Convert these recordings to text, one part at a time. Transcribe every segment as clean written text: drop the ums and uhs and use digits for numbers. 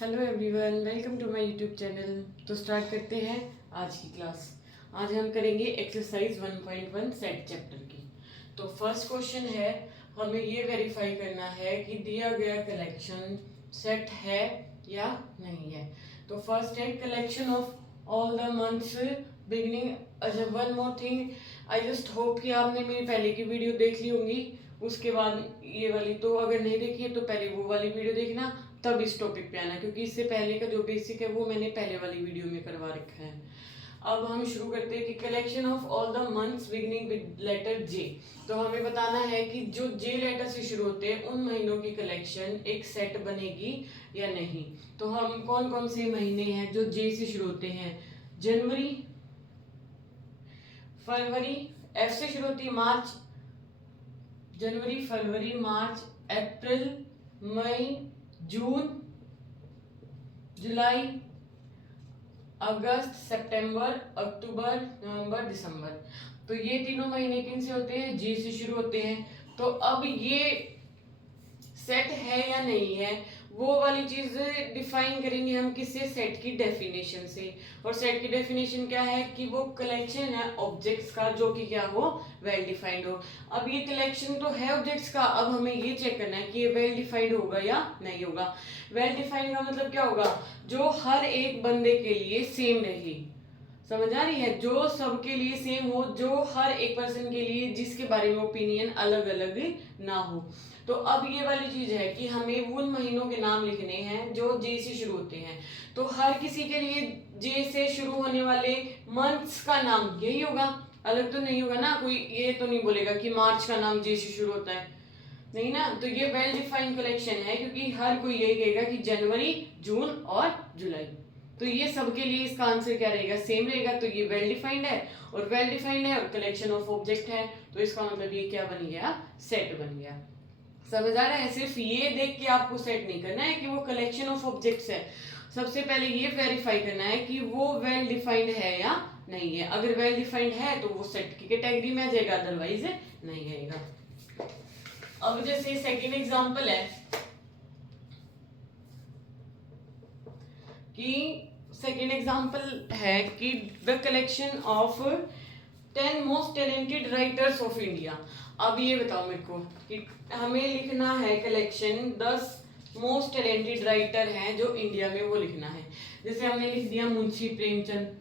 Hello everyone, welcome to my YouTube channel. तो start करते हैं आज की क्लास। आज हम करेंगे एक्सरसाइज 1.1 सेट चैप्टर की। तो फर्स्ट क्वेश्चन है, हमें ये वेरीफाई करना है कि दिया गया कलेक्शन सेट है या नहीं है। तो फर्स्ट है collection of all the months beginning. अच्छा, one more thing, I just hope कि आपने मेरी पहले की वीडियो देख ली होंगी, उसके बाद ये वाली। तो अगर नहीं देखी है तो पहले वो वाली वीडियो देखना, तब इस टॉपिक पे आना, क्योंकि इससे पहले का जो बेसिक है वो मैंने पहले वाली वीडियो में करवा रखा है। अब हम शुरू करते हैं कि collection of all the months beginning with letter J. तो हमें बताना है कि जो जे लेटर से शुरू होते हैं उन महीनों की कलेक्शन एक सेट बनेगी या नहीं। तो हम कौन कौन से महीने हैं जो जे से शुरू होते हैं? जनवरी, फरवरी, एफ से शुरू होती है मार्च, जनवरी, फरवरी, मार्च, अप्रैल, मई, जून, जुलाई, अगस्त, सितंबर, अक्टूबर, नवंबर, दिसंबर। तो ये तीनों महीने किन से होते हैं? जी से शुरू होते हैं। तो अब ये सेट है या नहीं है, वो वाली चीज डिफाइन करेंगे हम किससे? सेट की डेफिनेशन से। और सेट की डेफिनेशन क्या है कि वो कलेक्शन है ऑब्जेक्ट्स का जो कि क्या हो? वेल डिफाइंड हो। अब ये कलेक्शन तो है ऑब्जेक्ट्स का, अब हमें ये चेक करना है कि ये वेल डिफाइंड होगा या नहीं होगा। वेल डिफाइंड का मतलब क्या होगा? जो हर एक बंदे के लिए सेम रहे। समझ आ रही है? जो सबके लिए सेम हो, जो हर एक पर्सन के लिए जिसके बारे में ओपिनियन अलग अलग ना हो। तो अब ये वाली चीज है कि हमें उन महीनों के नाम लिखने हैं जो जे से शुरू होते हैं। तो हर किसी के लिए जे से शुरू होने वाले मंथ्स का नाम यही होगा, अलग तो नहीं होगा ना। कोई ये तो नहीं बोलेगा कि मार्च का नाम जे से शुरू होता है, नहीं ना। तो ये वेल डिफाइंड कलेक्शन है, क्योंकि हर कोई यही कहेगा कि जनवरी, जून और जुलाई। तो ये सबके लिए इसका आंसर क्या रहेगा? सेम रहेगा। तो ये वेल डिफाइंड है, और वेल डिफाइंड है और कलेक्शन ऑफ ऑब्जेक्ट है, तो इसका मतलब ये क्या बन गया? सेट बन गया। समझ आ रहा है? सिर्फ ये देख के आपको सेट नहीं करना है कि वो कलेक्शन ऑफ ऑब्जेक्ट्स है। सबसे पहले ये वेरीफाई करना है कि वो वेल डिफाइंड है या नहीं है। अगर वेल डिफाइंड है तो वो सेट की कैटेगरी में आ जाएगा, अदरवाइज नहीं आएगा। अब जैसे सेकंड एग्जांपल है कि सेकंड एग्जांपल है कि the collection of 10 most talented writers of India. अब ये बताओ मेरे को कि हमें लिखना है कलेक्शन 10 मोस्ट टैलेंटेड राइटर हैं जो इंडिया में, वो लिखना है। जैसे हमने लिख दिया मुंशी प्रेमचंद,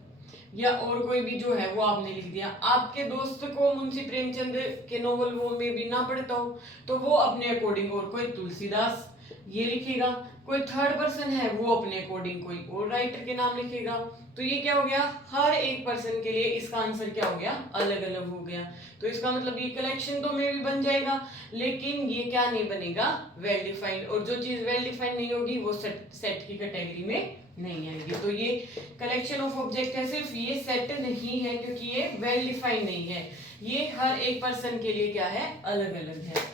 या और कोई भी जो है वो आपने लिख दिया। आपके दोस्त को मुंशी प्रेमचंद के नोवेल वो में भी ना पढ़ता हो तो वो अपने अकॉर्डिंग, और कोई तुलसीदास ये लिखेगा। कोई थर्ड पर्सन है वो अपने अकॉर्डिंग कोई और राइटर के नाम लिखेगा। तो ये क्या हो गया? हर एक पर्सन के लिए इसका आंसर क्या हो गया? अलग अलग हो गया। तो इसका मतलब ये कलेक्शन तो में भी बन जाएगा, लेकिन ये क्या नहीं बनेगा? Well defined. और जो चीज वेल डिफाइंड नहीं होगी वो सेट की कैटेगरी में नहीं आएगी। तो ये कलेक्शन ऑफ ऑब्जेक्ट है, सिर्फ ये सेट नहीं है क्योंकि ये वेल डिफाइंड नहीं है। ये हर एक पर्सन के लिए क्या है? अलग अलग है।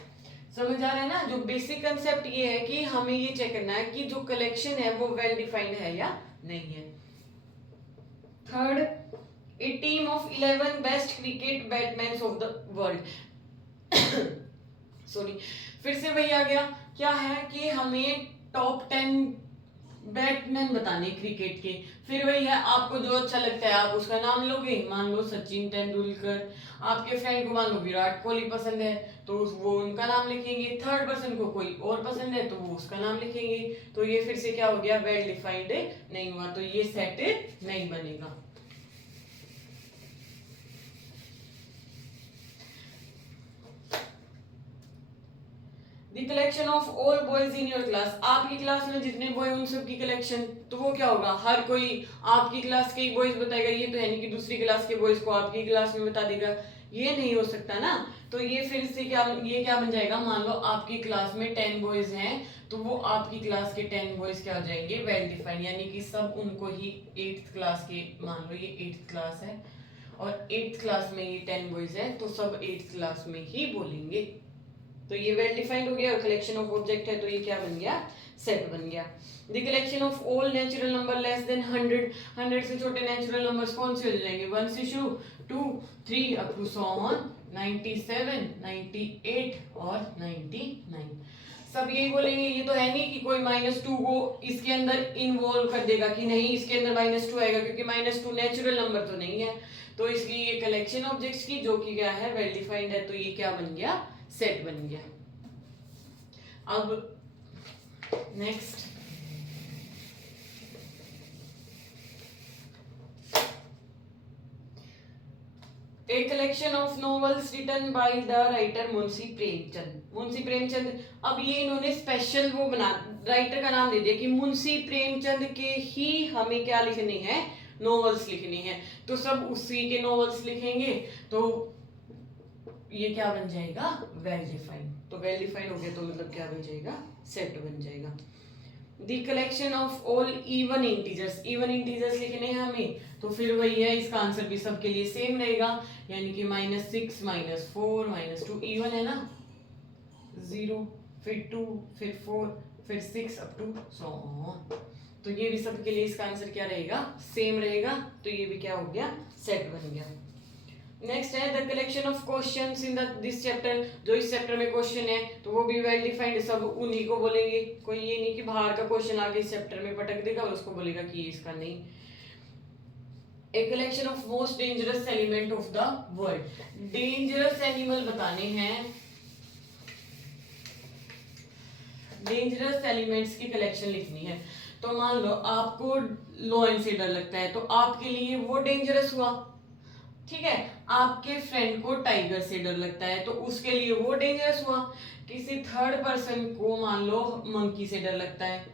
समझ आ रहा है ना? जो बेसिक कंसेप्ट ये है कि हमें ये चेक करना है कि जो कलेक्शन है वो वेल डिफाइंड है या नहीं है। Third, A team of 11 best cricket batsman of the world. Sorry, फिर से वही आ गया। क्या है कि हमें टॉप 10 बैट्समैन बताने क्रिकेट के। फिर वही है, आपको जो अच्छा लगता है आप उसका नाम लोगे। मान लो सचिन तेंदुलकर, आपके फ्रेंड को मान लो विराट कोहली पसंद है तो वो उनका नाम लिखेंगे। थर्ड पर्सन को कोई और पसंद है तो वो उसका नाम लिखेंगे। तो ये फिर से क्या हो गया? वेल डिफाइंड नहीं हुआ, तो ये सेट नहीं बनेगा। The collection of all boys in your class. आपकी क्लास में जितने बॉय उन सब की कलेक्शन, तो वो क्या होगा? हर कोई आपकी क्लास के बॉयज बताएगा। ये तो है नहीं कि दूसरी क्लास के बॉयज को आपकी क्लास में बता देगा, ये नहीं हो सकता ना। तो ये फिर से क्या, ये क्या बन जाएगा? मान लो आपकी क्लास में 10 बॉयज हैं तो वो आपकी क्लास के 10 बॉयज क्या हो जाएंगे? वेल डिफाइंड, यानी कि सब उनको ही 8th क्लास के, मान लो ये 8th क्लास है और 8th क्लास में ये 10 बॉयज है तो सब 8th क्लास में ही बोलेंगे। तो ये वेल डिफाइंड हो गया। और कलेक्शन ऑफ ऑब्जेक्ट है तो ये क्या बन गया? सेट बन गया। The collection of all natural number less than 100। 100 से छोटे नेचुरल नंबर्स कौन से हो जाएंगे? 1 से शुरू, 2, 3 अप टू सो ऑन 97, 98 और 99। सब यही बोलेंगे, ये तो है नहीं कि कोई -2 को इसके अंदर इन्वॉल्व कर देगा कि नहीं इसके अंदर -2 आएगा, क्योंकि -2 नेचुरल नंबर तो नहीं है। तो इसलिए ये कलेक्शन ऑब्जेक्ट्स की जो कि क्या है वेल डिफाइंड है, तो ये क्या बन गया, सेट बन गया। अब next, a collection of novels written by the writer Munshi Premchand. Munshi Premchand, अब ये इन्होंने स्पेशल वो बना, राइटर का नाम दे दिया कि मुंशी प्रेमचंद के ही हमें क्या लिखने हैं, नॉवेल्स लिखनी है, तो सब उसी के नॉवेल्स लिखेंगे, तो ये क्या बन जाएगा, वेल डिफाइंड। तो वेल डिफाइंड हो गया तो मतलब क्या बन जाएगा, सेट बन जाएगा। The collection of all even integers, even integers लिखने हैं हमें, तो फिर वही है, इसका आंसर भी सबके लिए सेम रहेगा, यानी कि -6 -4 -2 इवन है ना, 0 फिर 2 फिर 4 फिर 6 अप टू सो ऑन, तो ये भी सबके लिए इसका आंसर क्या रहेगा, सेम रहेगा, तो ये भी क्या हो गया, सेट बन गया। नेक्स्ट है the collection of questions in this chapter, जो इस चैप्टर में क्वेश्चन है तो वो भी वेल डिफाइंड, सब उन्हीं को बोलेंगे, कोई ये नहीं कि बाहर का क्वेश्चन आगे इस चैप्टर में पटक देगा और उसको बोलेगा कि ये इसका नहीं। A collection of most dangerous element of the world, dangerous animal बताने हैं, डेंजरस एलिमेंट्स की कलेक्शन लिखनी है। तो मान लो आपको लॉयन से डर लगता है, तो आपके लिए वो डेंजरस हुआ, ठीक है। आपके फ्रेंड को टाइगर से डर लगता है, तो उसके लिए वो डेंजरस हुआ। किसी थर्ड पर्सन को मान लो मंकी से डर लगता है,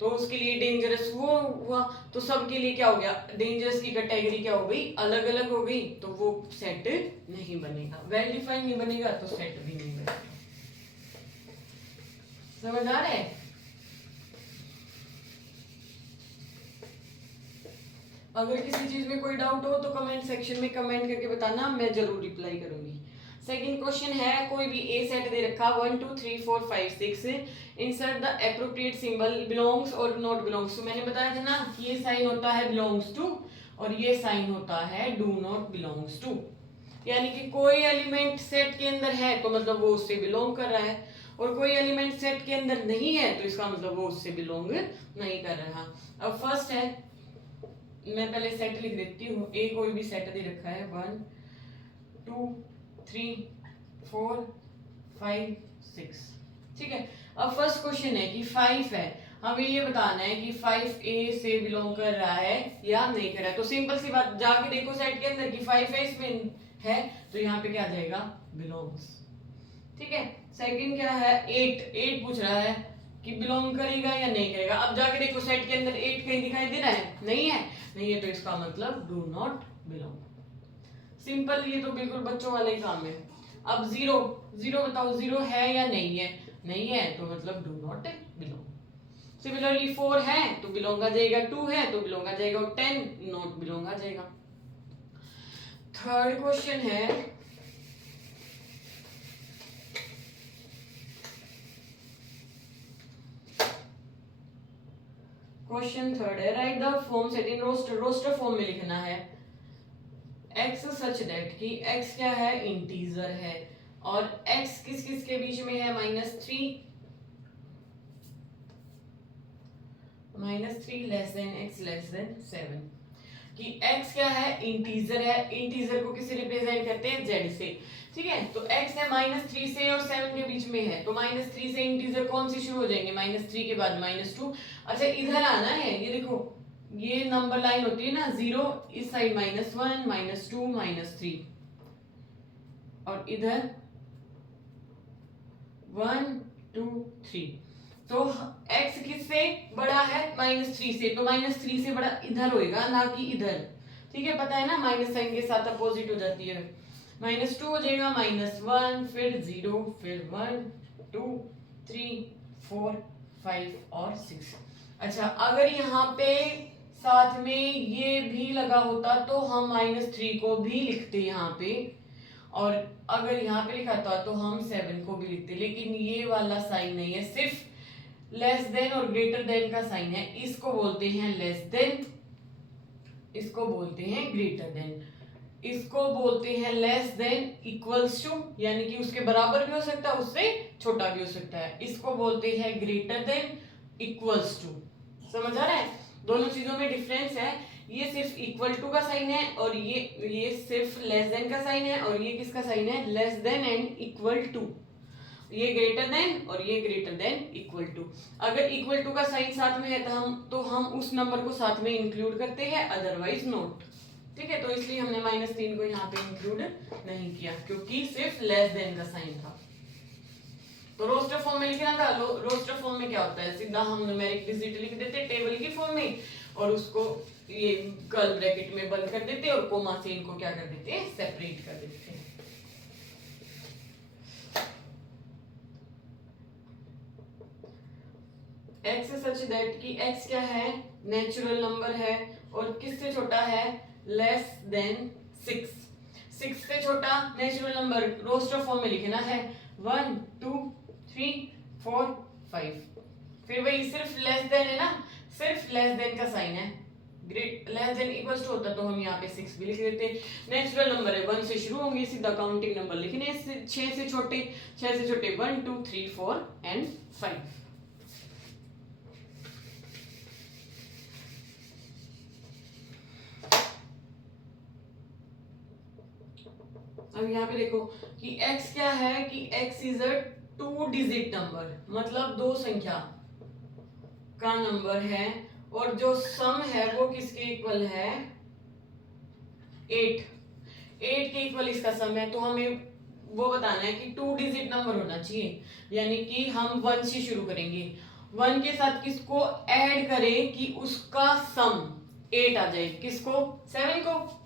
तो उसके लिए डेंजरस वो हुआ। तो सबके लिए क्या हो गया, डेंजरस की कैटेगरी क्या हो गई, अलग अलग हो गई, तो वो सेट नहीं बनेगा, वेल डिफाइंड नहीं बनेगा, तो सेट भी नहीं बनेगा। समझ आ रहा है? अगर किसी चीज में कोई डाउट हो तो कमेंट सेक्शन में कमेंट करके बताना, मैं जरूर रिप्लाई करूंगी। सेकंड क्वेश्चन है, कोई भी ए सेट दे रखा 1 2 3 4 5 6, insert the appropriate symbol belongs और नॉट बिलोंग्स टू। मैंने बताया था ना कि ये साइन होता है बिलोंग्स टू और ये साइन होता है डू नॉट बिलोंग्स टू, यानी कि कोई एलिमेंट सेट के अंदर है तो मतलब वो उससे बिलोंग कर रहा है, और कोई एलिमेंट सेट के अंदर नहीं है तो इसका मतलब वो उससे बिलोंग नहीं कर रहा। अब फर्स्ट है, मैं पहले सेट लिख देती हूँ, ए कोई भी सेट दे रखा है 1 2 3 4 5 6, ठीक है। अब फर्स्ट क्वेश्चन है कि 5 है, हमें ये बताना है कि 5 ए से बिलोंग कर रहा है या नहीं कर रहा है। तो सिंपल सी बात, जाके देखो सेट के अंदर कि 5 है इसमें है, तो यहाँ पे क्या आ जाएगा, बिलोंग्स, ठीक है। सेकंड क्या है, 8 पूछ रहा है कि बिलोंग करेगा या नहीं करेगा। अब जाके देखो सेट के अंदर 8 कहीं दिखाई दे रहा है, नहीं है, तो इसका मतलब डू नॉट बिलोंग। सिंपल, ये तो बिल्कुल बच्चों वाला ही काम है। अब 0 बताओ, 0 है या नहीं है, नहीं है तो मतलब डू नॉट बिलोंग। सिमिलरली 4 है तो बिलोंग आ जाएगा, 2 है तो बिलोंग आ जाएगा, 10 नॉट बिलोंग आ जाएगा। थर्ड क्वेश्चन है, क्वेश्चन थर्ड है, write the form set in roster, roster form में लिखना है x सच दैट कि x क्या है, इंटीजर है, और x किस किस के बीच में है, -3 less than x less than 7, कि x क्या है, इंटीजर है, इंटीजर को किससे रिप्रेजेंट करते हैं, z से, ठीक है। तो x है -3 से और 7 के बीच में है, तो -3 से इंटीजर कौन सी शुरू हो जाएंगे, -3 के बाद -2। अच्छा इधर आना है, ये देखो ये नंबर लाइन होती है ना, 0 इस साइड -1 -2 -3, और इधर 1 2 3, तो x किससे बड़ा है, -3 से, तो -3 से बड़ा इधर होएगा ना कि इधर, ठीक है। पता है ना माइनस साइन के साथ अपोजिट हो जाती है, -2 हो जाएगा, -1 फिर 0 फिर 1 2 3 4 5 और 6। अच्छा अगर यहाँ पे साथ में ये भी लगा होता तो हम -3 को भी लिखते यहाँ पे, और अगर यहाँ पे लिखा था तो हम 7 को भी लिखते, लेकिन ये वाला साइन नहीं है, सिर्फ लेस देन और ग्रेटर देन का साइन है। इसको बोलते हैं लेस देन, इसको बोलते हैं ग्रेटर देन। इसको बोलते हैं लेस देन इक्वल्स टू, यानी कि उसके बराबर भी हो सकता है, उससे छोटा भी हो सकता है। इसको बोलते हैं ग्रेटर देन इक्वल्स टू। समझ आ रहा है? दोनों चीजों में डिफरेंस है। ये सिर्फ इक्वल टू का साइन है और ये सिर्फ लेस देन का साइन है, और ये किसका साइन है? Less than and equal to. ये ग्रेटर देन और ये ग्रेटर देन इक्वल टू। अगर इक्वल टू का साइन साथ में है तो हम उस नंबर को साथ में इंक्लूड करते हैं, अदरवाइज नोट। ठीक है, तो इसलिए हमने -3 को यहाँ पे इंक्लूड नहीं किया, क्योंकि सिर्फ लेस देन का साइन था। तो रोस्टर फॉर्म में लिखना था। रोस्टर फॉर्म में क्या होता है? सीधा हम न्यूमेरिक डिजिट लिख देते टेबल की फॉर्म में, और उसको ये कर्ल ब्रैकेट में बंद कर देते, और कोमा से इनको क्या कर देते हैं? सेपरेट कर देते हैं। x सच दैट कि x क्या है? नेचुरल नंबर है, और किससे छोटा है? लेस देन 6 से छोटा नेचुरल नंबर रोस्टर फॉर्म में लिखना है 1 2 3 4 5। फिर वही सिर्फ लेस देन है ना, सिर्फ लेस देन का साइन है। Great less than equals to होता तो हम यहाँ पे 6 भी लिख देते। नेचुरल नंबर है, 1 से शुरू होंगे, सीधा काउंटिंग नंबर लिखने। 6 से छोटे 1 2 3 4 एंड 5। अब यहाँ पे देखो कि x क्या है? कि x is a 2 digit number, मतलब 2 संख्या का नंबर है, और जो सम है वो किसके इक्वल है? 8 के इक्वल इसका सम है। तो हमें वो बताना है कि 2 डिजिट नंबर होना चाहिए, यानी कि हम 1 से शुरू करेंगे। 1 के साथ किसको ऐड करें कि उसका सम 8 आ जाए? किसको? 7 को।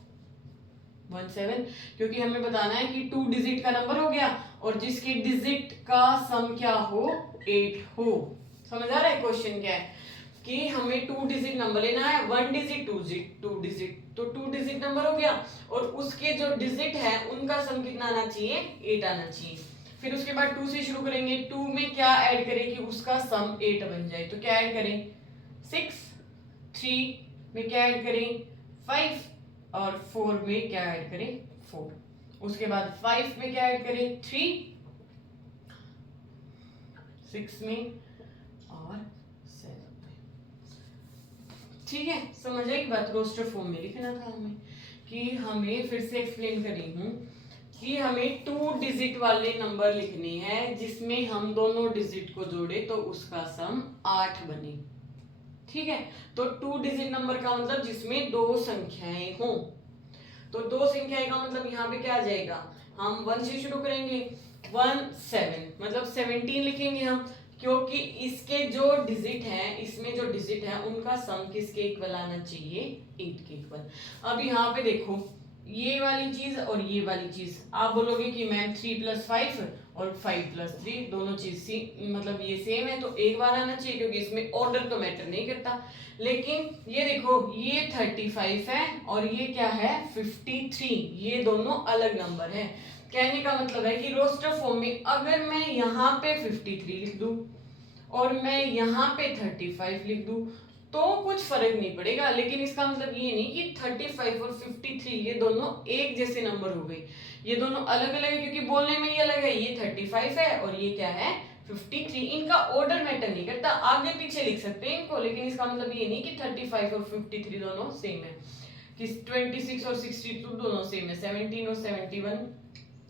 17, क्योंकि हमें बताना है कि 2 डिजिट का नंबर हो गया और जिसके डिजिट का सम क्या हो? 8 हो। समझ आ रहा है क्वेश्चन क्या है? कि हमें 2 डिजिट नंबर लेना है, 1 डिजिट 2 डिजिट, तो 2 डिजिट नंबर हो गया, और उसके जो डिजिट है उनका सम कितना आना चाहिए? 8 आना चाहिए। फिर उसके बाद 2 से शुरू करेंगे। 2 में क्या ऐड करें कि उसका सम 8 बन जाए? तो क्या ऐड करें? 6। 3 में क्या ऐड करें? 5, और 4 में क्या ऐड करें? 4। उसके बाद 5 में क्या ऐड करें? 3, 6 में, और 7 में। ठीक है, समझ आई बात? रोस्टर फॉर्म में लिखना था हमें, कि हमें फिर से एक्सप्लेन कर रही हूं कि हमें 2 डिजिट वाले नंबर लिखने हैं जिसमें हम दोनों डिजिट को जोड़े तो उसका सम 8 बने। ठीक है, तो 2 डिजिट नंबर का मतलब जिसमें 2 संख्याएं हों। तो 2 संख्याएं का मतलब यहाँ पे क्या आ जाएगा? हम 1 से शुरू करेंगे। 1 7, मतलब 17 लिखेंगे हम, क्योंकि इसके जो डिजिट हैं, इसमें जो डिजिट है उनका सम किसके इक्वल आना चाहिए? 8 के इक्वल। अब यहाँ पे देखो, ये वाली चीज और ये वाली चीज, आप बोलोगे कि मैम 3 + 5 और 5 + 3 दोनों चीज मतलब ये सेम है, तो एक बार आना चाहिए, क्योंकि इसमें ऑर्डर तो मैटर नहीं करता। लेकिन ये देखो, ये 35 है और ये क्या है? 53। ये दोनों अलग नंबर है। कहने का मतलब है कि रोस्टर फॉर्म में अगर मैं यहाँ पे 53 लिख दूं और मैं यहाँ पे 35 लिख दूं तो कुछ फर्क नहीं पड़ेगा, लेकिन इसका मतलब ये नहीं कि 35 और 53 ये दोनों एक जैसे नंबर हो गए। ये दोनों अलग अलग है, क्योंकि बोलने में ये अलग है। ये 35 है और ये क्या है? 53। इनका ऑर्डर मैटर नहीं करता, आगे पीछे लिख सकते हैं इनको, लेकिन इसका मतलब ये नहीं कि 35 और 53 दोनों सेम है, कि 26 और 62 दोनों सेम है, 17 और 71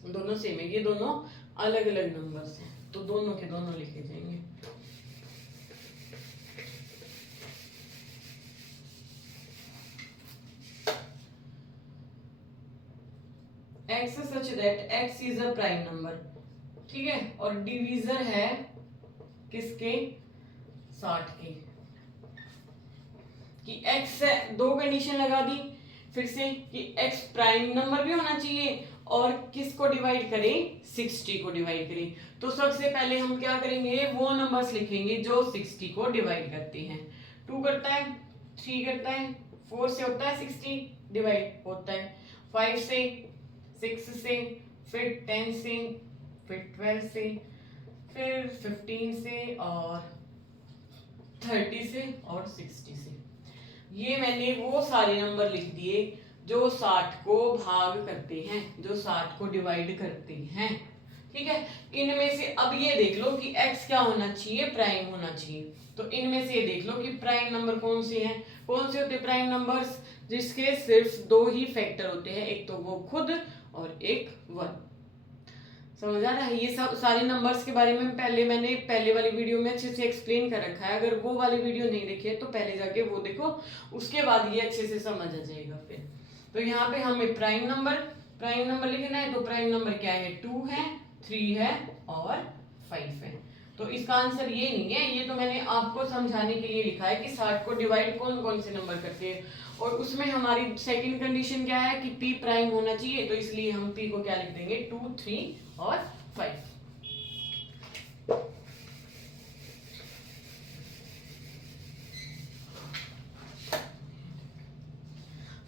दोनों सेम है। ये दोनों अलग अलग नंबर्स हैं, तो दोनों के दोनों लिखे जाएंगे। x such that x is a prime number. ठीक है, और डिवीजर है किसके? 60 के। कि x है, 2 कंडीशन लगा दी फिर से कि x प्राइम नंबर भी होना चाहिए और किसको डिवाइड करें? 60 को डिवाइड करें। तो सबसे पहले हम क्या करेंगे? वो नंबर्स लिखेंगे जो 60 को डिवाइड करते हैं। 2 करता है, 3 करता है, 4 से होता है 60 डिवाइड होता है, 5 से, 6 से, फिर 10 से, फिर 12 से, फिर 15 से, और 30 से, और 60 से। ये मैंने वो सारे नंबर लिख दिए जो 60 को भाग करते हैं, जो 60 को डिवाइड करते हैं। ठीक है, इनमें से अब ये देख लो कि x क्या होना चाहिए, प्राइम होना चाहिए। तो इनमें से ये देख लो कि प्राइम नंबर कौन से हैं, कौन से होते हैं प्राइम नंबर्स, जिसके सिर्फ दो ही फैक्टर होते हैं, एक तो वो खुद और एक 1। समझ आ रहा है? ये सब सारे नंबर्स के बारे में मैंने पहले वाली वीडियो में अच्छे से एक्सप्लेन कर रखा है। अगर वो वाली वीडियो नहीं देखी है तो पहले जाके वो देखो, उसके बाद ये अच्छे से समझ आ जाएगा फिर। तो यहाँ पे हमें प्राइम नंबर लिखना है। तो प्राइम नंबर क्या है, 2 है, 3 है और 5 है। तो इसका आंसर ये नहीं है, ये तो मैंने आपको समझाने के लिए लिखा है कि 60 को डिवाइड कौन कौन से नंबर करते हैं। और उसमें हमारी सेकंड कंडीशन क्या है कि p प्राइम होना चाहिए, तो इसलिए हम p को क्या लिख देंगे, 2, 3 और 5।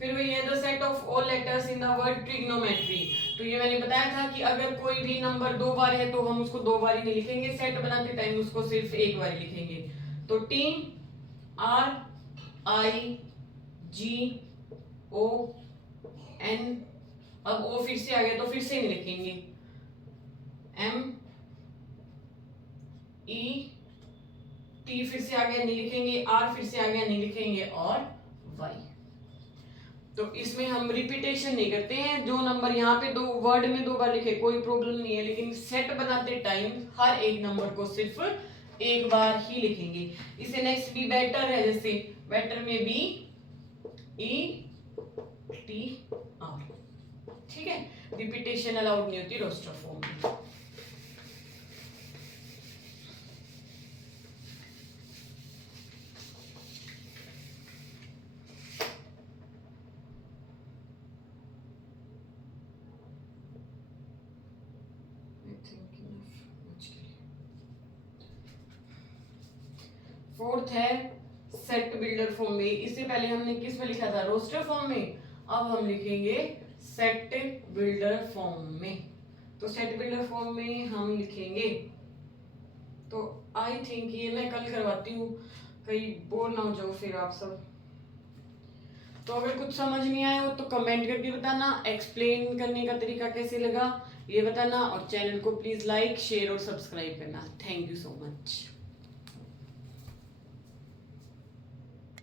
फिर वही है, the set of all letters in the word trigonometry. तो ये मैंने बताया था कि अगर कोई भी नंबर 2 बार है तो हम उसको 2 बार ही नहीं लिखेंगे, सेट बनाते टाइम उसको सिर्फ एक बार लिखेंगे। तो T R I G O N, अब O फिर से आ गया तो फिर से नहीं लिखेंगे, M E T फिर से आ गया नहीं लिखेंगे, R फिर से आ गया नहीं लिखेंगे और Y। तो इसमें हम रिपीटेशन नहीं करते हैं, जो नंबर यहाँ पे दो वर्ड में 2 बार लिखे कोई प्रॉब्लम नहीं है, लेकिन सेट बनाते टाइम हर एक नंबर को सिर्फ एक बार ही लिखेंगे। इसे नेक्स्ट बी बेटर है, जैसे बेटर में B E T R। ठीक है, रिपीटेशन अलाउड नहीं होती रोस्टर फॉर्म में। फोर्थ है सेट बिल्डर फॉर्म में। इससे पहले हमने किस में लिखा था, रोस्टर फॉर्म में, अब हम लिखेंगे सेट बिल्डर फॉर्म में। तो सेट बिल्डर फॉर्म में हम लिखेंगे, तो आई थिंक ये मैं कल करवाती हूँ, कहीं बोर ना हो जाओ फिर आप सब। तो अगर कुछ समझ नहीं आया हो तो कमेंट करके बताना, एक्सप्लेन करने का तरीका कैसे लगा ये बताना, और चैनल को प्लीज लाइक शेयर और सब्सक्राइब करना। Thank you so much.